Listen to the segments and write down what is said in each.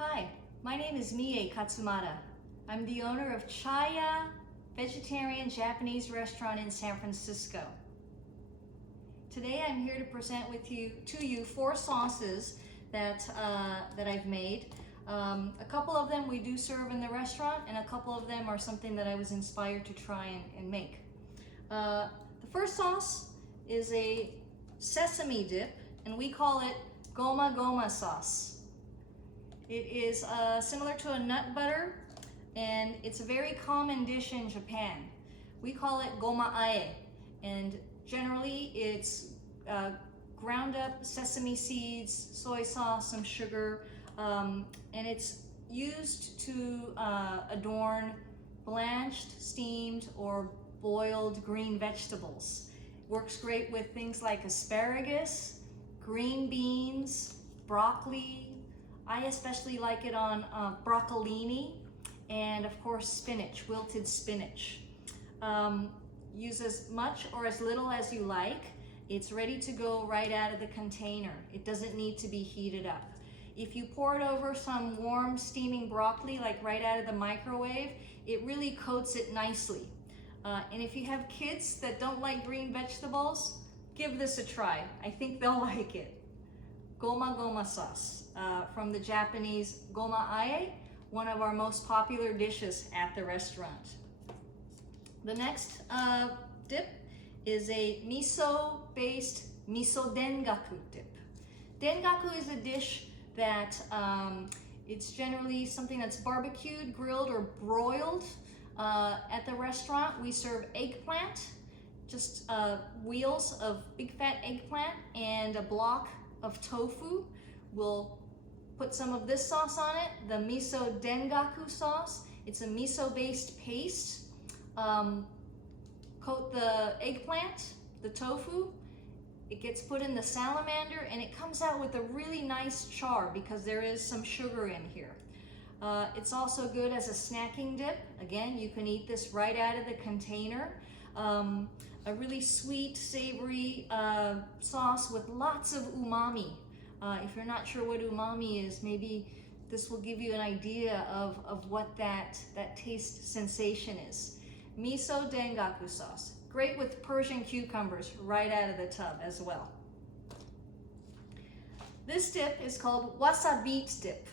Hi, my name is Mie Katsumata. I'm the owner of Chaya Vegetarian Japanese Restaurant in San Francisco. Today I'm here to present to you 4 sauces that I've made. A couple of them we do serve in the restaurant, and a couple of them are something that I was inspired to try and make. The first sauce is a sesame dip, and we call it Goma Goma sauce. It is similar to a nut butter, and it's a very common dish in Japan. We call it goma ae, and generally it's ground up sesame seeds, soy sauce, some sugar, and it's used to adorn blanched, steamed, or boiled green vegetables. Works great with things like asparagus, green beans, broccoli. I especially like it on broccolini, and of course spinach, wilted spinach. Use as much or as little as you like. It's ready to go right out of the container. It doesn't need to be heated up. If you pour it over some warm steaming broccoli, like right out of the microwave, it really coats it nicely. And if you have kids that don't like green vegetables, give this a try. I think they'll like it. Goma Goma sauce from the Japanese goma ae, one of our most popular dishes at the restaurant. The next dip is a miso-based miso dengaku dip. Dengaku is a dish that it's generally something that's barbecued, grilled, or broiled. At the restaurant, we serve eggplant, just wheels of big fat eggplant and a block of tofu. We'll put some of this sauce on it, the miso dengaku sauce. It's a miso-based paste. Coat the eggplant, the tofu. It gets put in the salamander, and it comes out with a really nice char because there is some sugar in here. It's also good as a snacking dip. Again, you can eat this right out of the container. A really sweet, savory sauce with lots of umami. If you're not sure what umami is, maybe this will give you an idea of what that taste sensation is. Miso dengaku sauce. Great with Persian cucumbers right out of the tub as well. This dip is called wasabeet dip.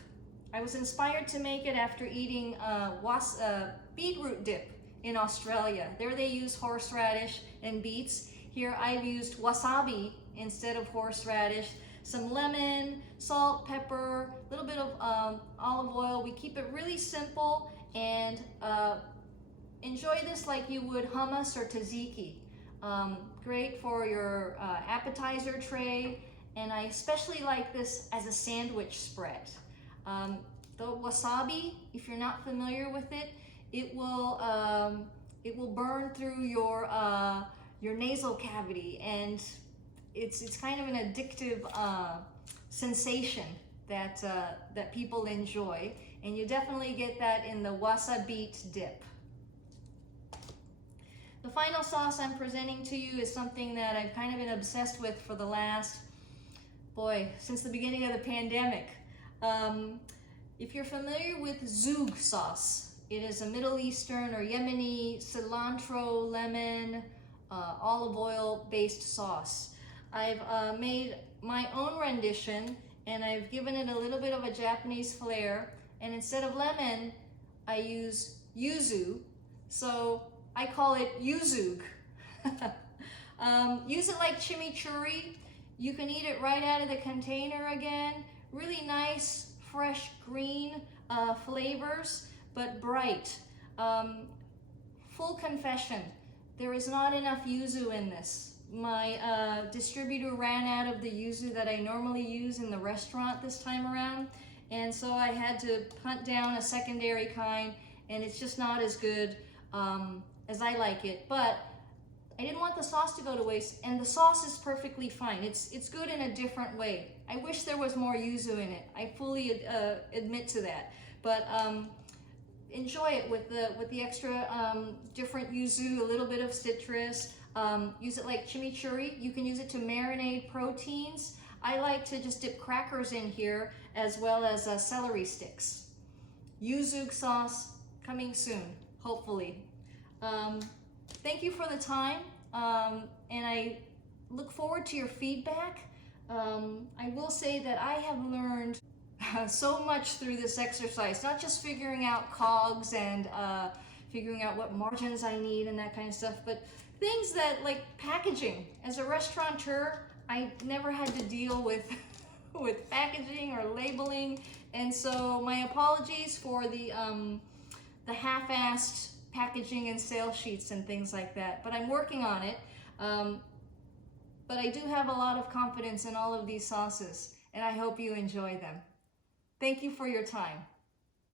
I was inspired to make it after eating beetroot dip in Australia. There they use horseradish and beets. Here I've used wasabi instead of horseradish. Some lemon, salt, pepper, a little bit of olive oil. We keep it really simple, and enjoy this like you would hummus or tzatziki. Great for your appetizer tray, and I especially like this as a sandwich spread. The wasabi, if you're not familiar with it, it will burn through your nasal cavity, and it's kind of an addictive sensation that people enjoy, and you definitely get that in the wasabeet dip. The final sauce I'm presenting to you is something that I've kind of been obsessed with for the last, since the beginning of the pandemic. If you're familiar with zoug sauce, it is a Middle Eastern or Yemeni cilantro, lemon, olive oil based sauce. I've made my own rendition, and I've given it a little bit of a Japanese flair, and instead of lemon, I use yuzu, so I call it yuzug. Use it like chimichurri. You can eat it right out of the container again. Really nice, fresh green flavors, but bright. Full confession, there is not enough yuzu in this. My distributor ran out of the yuzu that I normally use in the restaurant this time around, and so I had to hunt down a secondary kind, and it's just not as good as I like it. But I didn't want the sauce to go to waste, and the sauce is perfectly fine. It's good in a different way. I wish there was more yuzu in it. I fully admit to that. But enjoy it with the extra different yuzu, a little bit of citrus. Use it like chimichurri. You can use it to marinate proteins. I like to just dip crackers in here as well as celery sticks. Yuzu sauce coming soon, hopefully. Thank you for the time, and I look forward to your feedback. I will say that I have learned so much through this exercise, not just figuring out cogs and figuring out what margins I need and that kind of stuff, but things that like packaging. As a restaurateur, I never had to deal with with packaging or labeling, and so my apologies for the half-assed packaging and sales sheets and things like that, but I'm working on it. But I do have a lot of confidence in all of these sauces, and I hope you enjoy them. Thank you for your time.